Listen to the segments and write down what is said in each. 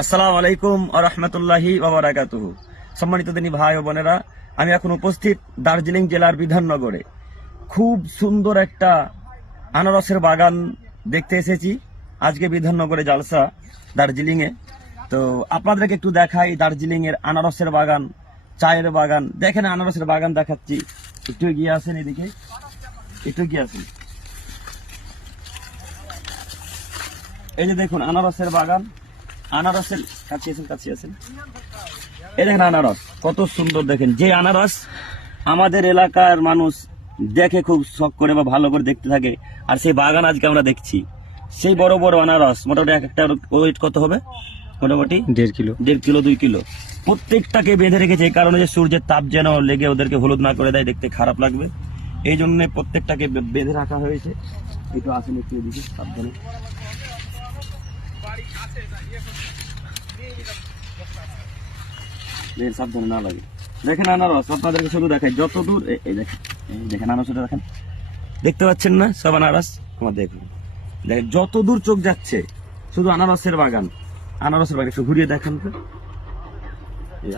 আসসালামু আলাইকুম ওয়া রাহমাতুল্লাহি ওয়া বারাকাতুহু। সম্মানিত দিনী ভাই ও বোনেরা, আমি এখন উপস্থিত দার্জিলিং জেলার বিধাননগরে। খুব সুন্দর একটা আনারসের বাগান দেখতে এসেছি আজকে বিধাননগরে জালসা দার্জিলিং এ। তো আপনাদেরকে একটু দেখাই দার্জিলিং এর আনারসের বাগান, চায়ের বাগান। দেখেন আনারসের বাগান দেখাচ্ছি, একটু এগিয়ে আসেন, এদিকে একটু এগিয়ে আসেন। এই যে দেখুন আনারসের বাগান, আনারসের কাছে আছেন। এই দেখেন আনারস কত সুন্দর, দেখেন যে আনারস আমাদের এলাকার মানুষ দেখে খুব শখ করে বা ভালো করে দেখতে থাকে, আর সেই বাগান আজকে আমরা দেখছি। সেই বড় বড় আনারস, মোটামুটি এক একটা ওয়েট কত হবে? মোটামুটি 1.5 কিলো 2 কিলো। প্রত্যেকটাকে বেঁধে রেখেছে এই কারণে যে সূর্যের তাপ যেন লেগে ওদেরকে হলুদ না করে দেয়, দেখতে খারাপ লাগবে, এই জন্য প্রত্যেকটাকে বেঁধে রাখা হয়েছে। একটু আসেন, একটু এদিকে সাবধানে। সাবধানে না লাগে। দেখেন আনারস আপনাদেরকে শুধু দেখাই, যতদূর দেখেন আনারসটা দেখেন, দেখতে পাচ্ছেন না সব আনারস? আমার দেখুন, দেখেন যতদূর চোখ যাচ্ছে শুধু আনারসের বাগান, আনারসের বাগান। একটু ঘুরিয়ে দেখেন তো,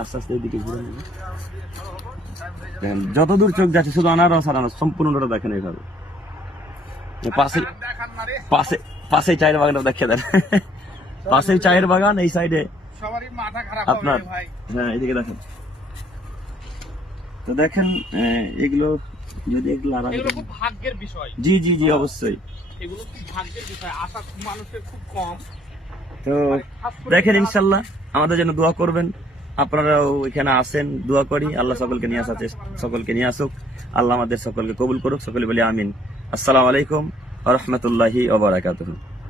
আস্তে আস্তে এদিকে ঘুরে নেবেন। দেখেন যতদূর চোখ যাচ্ছে শুধু আনারস আনারস, সম্পূর্ণটা দেখেন এইভাবে। পাশে পাশে পাশে চায়ের বাগানটা দেখিয়ে দেন, পাশে চায়ের বাগান, এই সাইডে আপনার, হ্যাঁ এদিকে দেখেন। তো দেখেন এগুলো যদি এগুলো খুব ভাগ্যের বিষয়। জি জি জি, অবশ্যই এগুলো খুব ভাগ্যের বিষয়, আশা মানুষের খুব কম। তো দেখেন ইনশাল্লাহ আমাদের জন্য দোয়া করবেন, আপনারাও এখানে আসেন, দোয়া করি আল্লাহ সকলকে নিয়ে আসুক, আল্লাহ আমাদের সকলকে কবুল করুক। সকলে বলি আমিন। আসসালামু আলাইকুম ওয়া রাহমাতুল্লাহি ওয়া বারাকাতুহু।